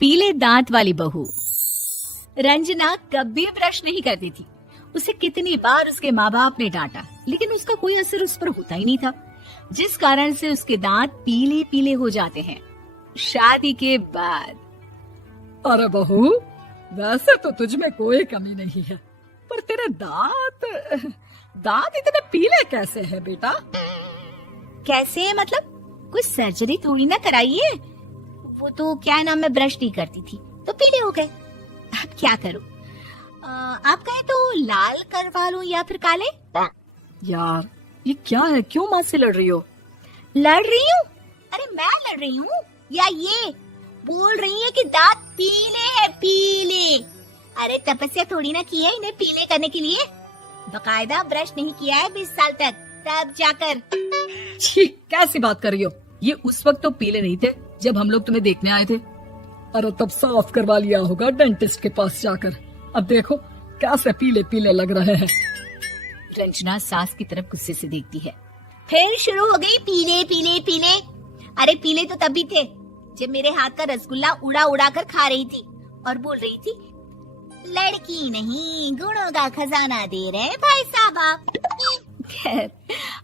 पीले दांत वाली बहू। रंजना कभी ब्रश नहीं करती थी। उसे कितनी बार उसके माँ बाप ने डांटा, लेकिन उसका कोई असर उस पर होता ही नहीं था, जिस कारण से उसके दांत पीले पीले हो जाते हैं। शादी के बाद। अरे बहू, वैसे तो तुझ में कोई कमी नहीं है, पर तेरे दांत इतने पीले कैसे हैं बेटा? कैसे है मतलब? कोई सर्जरी थोड़ी ना कराइए। वो तो क्या नाम, मैं ब्रश नहीं करती थी तो पीले हो गए। अब क्या करूं? आप कहें तो लाल करवा लूं या फिर काले? यार ये क्या है, क्यों माँ से लड़ रही हो? लड़ रही हूँ? अरे मैं लड़ रही हूँ या ये बोल रही है कि दांत पीले हैं, पीले। अरे तपस्या थोड़ी ना की है इन्हें पीले करने के लिए। बकायदा ब्रश नहीं किया है 20 साल तक, तब जाकर। छी, कैसी बात कर रही हो? ये उस वक्त तो पीले नहीं थे जब हम लोग तुम्हें देखने आए थे। अरे तब साफ करवा लिया होगा डेंटिस्ट के पास जाकर। अब देखो कैसे पीले पीले लग रहे हैं। रंजना सास की तरफ गुस्से से देखती है। फिर शुरू हो गई पीले पीले पीले। अरे पीले तो तब भी थे जब मेरे हाथ का रसगुल्ला उड़ा उड़ा कर खा रही थी और बोल रही थी, लड़की नहीं गुणों का खजाना दे रहे भाई साहब आप। खैर,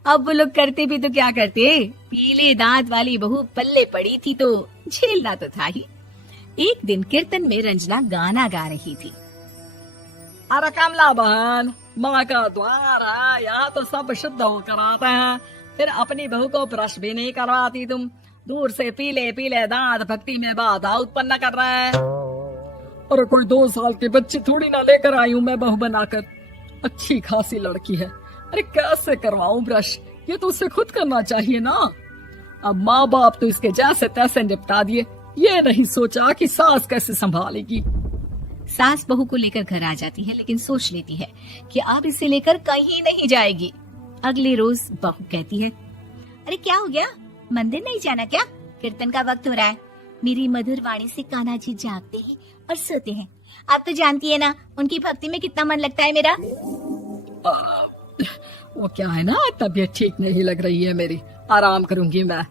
अब वो लोग करते भी तो क्या करते, पीले दांत वाली बहू पल्ले पड़ी थी तो झेलना तो था ही। एक दिन कीर्तन में रंजना गाना गा रही थी। अरे कमला बहन, माँ का द्वार है, यहाँ तो सब शुद्ध होकर आते हैं, फिर अपनी बहू को ब्रश भी नहीं करवाती तुम। दूर से पीले पीले दांत भक्ति में बाधा उत्पन्न कर रहे हैं। अरे कोई 2 साल के बच्चे थोड़ी ना लेकर आई हूँ मैं बहू बनाकर। अच्छी खासी लड़की है, अरे कैसे करवाऊं ब्रश? ये तो उसे खुद करना चाहिए ना। अब माँ बाप तो इसके जैसे तैसे निपटा दिए, ये नहीं सोचा कि सास कैसे संभालेगी। सास बहू को लेकर घर आ जाती है, लेकिन सोच लेती है कि अब इसे लेकर कहीं नहीं जाएगी। अगले रोज बहू कहती है, अरे क्या हो गया, मंदिर नहीं जाना क्या? कीर्तन का वक्त हो रहा है। मेरी मधुर वाणी से कान्हा जी जागते हैं और सोते हैं। आप तो जानती है ना उनकी भक्ति में कितना मन लगता है मेरा। वो क्या है ना, तबीयत ठीक नहीं लग रही है मेरी, आराम करूंगी मैं।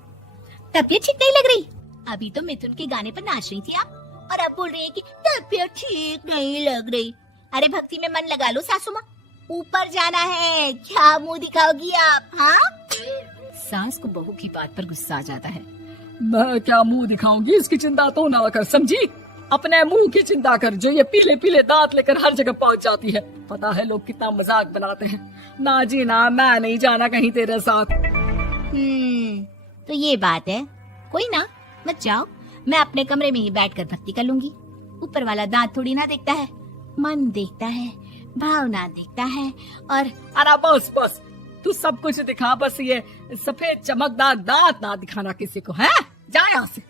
तबीयत ठीक नहीं लग रही? अभी तो मिथुन के गाने पर नाच रही थी आप, और अब बोल रही है कि तबीयत ठीक नहीं लग रही। अरे भक्ति में मन लगा लो सासू माँ, ऊपर जाना है, क्या मुंह दिखाओगी आप? हाँ? सास को बहू की बात पर गुस्सा आ जाता है। मैं क्या मुंह दिखाऊंगी, इसकी चिंता तो ना कर, समझी? अपने मुंह की चिंता कर, जो ये पीले पीले दांत लेकर हर जगह पहुंच जाती है। पता है लोग कितना मजाक बनाते हैं। ना जी ना, मैं नहीं जाना कहीं तेरे साथ। तो ये बात है, कोई ना, मत जाओ, मैं अपने कमरे में ही बैठकर भक्ति कर लूंगी। ऊपर वाला दांत थोड़ी ना देखता है, मन देखता है, भावना देखता है। और अरे बस बस, तू सब कुछ दिखा, बस ये सफेद चमकदार दांत ना दिखाना किसी को, है? जा यहाँ से।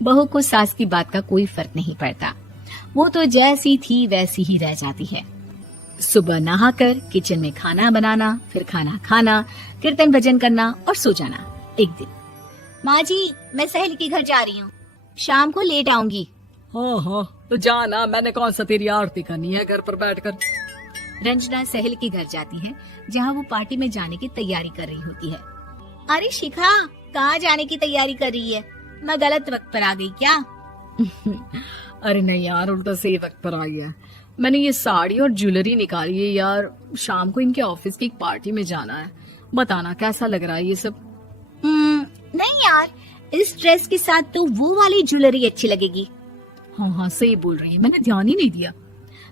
बहू को सास की बात का कोई फर्क नहीं पड़ता, वो तो जैसी थी वैसी ही रह जाती है। सुबह नहाकर किचन में खाना बनाना, फिर खाना खाना, कीर्तन भजन करना और सो जाना। एक दिन, माँ जी मैं सहेली के घर जा रही हूँ, शाम को लेट आऊंगी। हाँ, तो जाना, मैंने कौन सा तेरी आरती करनी है घर पर बैठकर। रंजना सहेली के घर जाती है, जहाँ वो पार्टी में जाने की तैयारी कर रही होती है। अरे शिखा, कहाँ जाने की तैयारी कर रही है? मैं गलत वक्त पर आ गई क्या? अरे नहीं यार, उल्टा सही वक्त पर आ गया। मैंने ये साड़ी और ज्वेलरी निकाली है यार, शाम को इनके ऑफिस की एक पार्टी में जाना है। बताना कैसा लग रहा है ये सब? नहीं यार, इस ड्रेस के साथ तो वो वाली ज्वेलरी अच्छी लगेगी। हाँ सही बोल रही है, मैंने ध्यान ही नहीं दिया।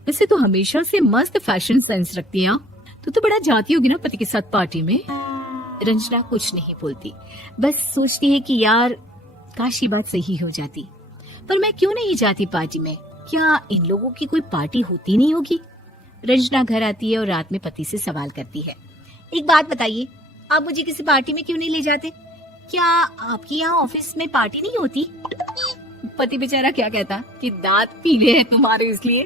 वैसे तो हमेशा से मस्त फैशन सेंस रखती है। तो बड़ा जाती होगी ना पति के साथ पार्टी में। रंजना कुछ नहीं बोलती, बस सोचती है कि यार काश ये बात सही हो जाती, पर मैं क्यों नहीं जाती पार्टी में? क्या इन लोगों की कोई पार्टी होती नहीं होगी? रंजना घर आती है और रात में पति से सवाल करती है, एक बात बताइए, आप मुझे किसी पार्टी में क्यों नहीं ले जाते? क्या आपके यहाँ ऑफिस में पार्टी नहीं होती? पति बेचारा क्या कहता कि दांत पीले हैं तुम्हारे इसलिए।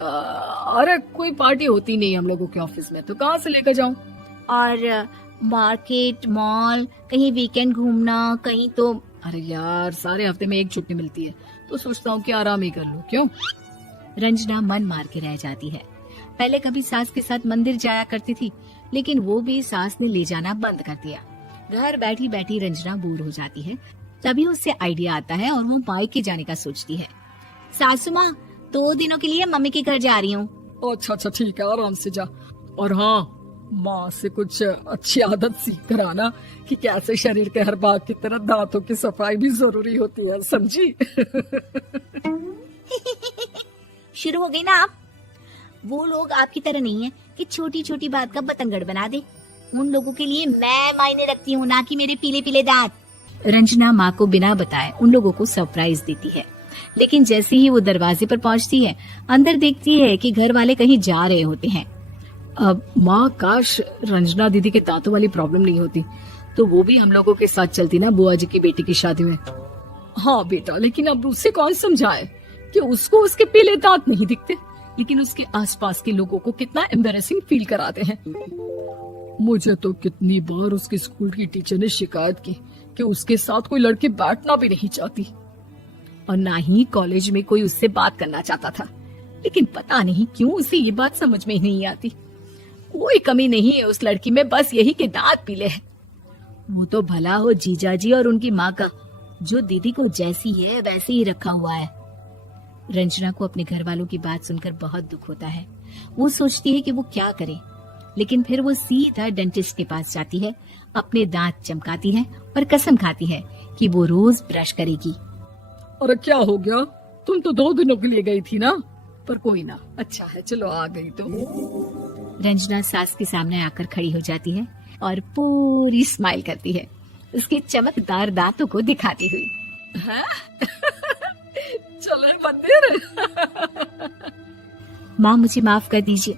अरे कोई पार्टी होती नहीं हम लोगों के ऑफिस में, तो कहाँ से लेकर जाऊं? और मार्केट, मॉल, कहीं वीकेंड घूमना, कहीं तो। अरे यार, सारे हफ्ते में एक छुट्टी मिलती है, तो सोचता हूँ कि आराम ही कर लूं। क्यों? रंजना मन मार के रह जाती है। पहले कभी सास के साथ मंदिर जाया करती थी, लेकिन वो भी सास ने ले जाना बंद कर दिया। घर बैठी बैठी रंजना बोर हो जाती है, तभी उसे आइडिया आता है और वो मायके जाने का सोचती है। सासू माँ, 2 दिनों के लिए मम्मी के घर जा रही हूँ। अच्छा ठीक है, आराम से जा। और हाँ, माँ से कुछ अच्छी आदत सीख कर आना कि कैसे शरीर के हर भाग की तरह दांतों की सफाई भी जरूरी होती है, समझी? शुरू हो गई ना आप। वो लोग आपकी तरह नहीं है कि छोटी छोटी बात का बतंगड़ बना दे। उन लोगों के लिए मैं मायने रखती हूँ, ना कि मेरे पीले पीले दांत। रंजना माँ को बिना बताए उन लोगों को सरप्राइज देती है, लेकिन जैसे ही वो दरवाजे पर पहुंचती है, अंदर देखती है कि घर वाले कहीं जा रहे होते हैं। अब माँ, काश रंजना दीदी के दांतों वाली प्रॉब्लम नहीं होती तो वो भी हम लोगों के साथ चलती ना बुआ जी की बेटी की शादी में। हाँ बेटा, लेकिन अब उसे कौन समझाए कि उसको उसके पीले दांत नहीं दिखते, लेकिन उसके आसपास के लोगों को कितना एम्बैरेसिंग फील कराते हैं। मुझे तो कितनी बार उसके स्कूल की टीचर ने शिकायत की कि उसके साथ कोई लड़की बैठना भी नहीं चाहती, और ना ही कॉलेज में कोई उससे बात करना चाहता था। लेकिन पता नहीं क्यों उसे ये बात समझ में ही नहीं आती। कोई कमी नहीं है उस लड़की में, बस यही के दांत पीले हैं। वो तो भला हो जीजाजी और उनकी माँ का, जो दीदी को जैसी है वैसे ही रखा हुआ है। रंजना को अपने घर वालों की बात सुनकर बहुत दुख होता है। वो सोचती है कि वो क्या करे, लेकिन फिर वो सीधा डेंटिस्ट के पास जाती है, अपने दांत चमकाती है और कसम खाती है कि वो रोज ब्रश करेगी। अरे क्या हो गया, तुम तो 2 दिनों के लिए गई थी ना। पर कोई ना, अच्छा है, चलो आ गई तो। रंजना सास के सामने आकर खड़ी हो जाती है और पूरी स्माइल करती है, उसके चमकदार दांतों को दिखाती हुई। हैं? चले मंदिर। माँ, मुझे माफ कर दीजिए,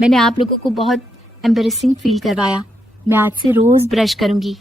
मैंने आप लोगों को बहुत एम्बैरेसिंग फील करवाया। मैं आज से रोज ब्रश करूंगी।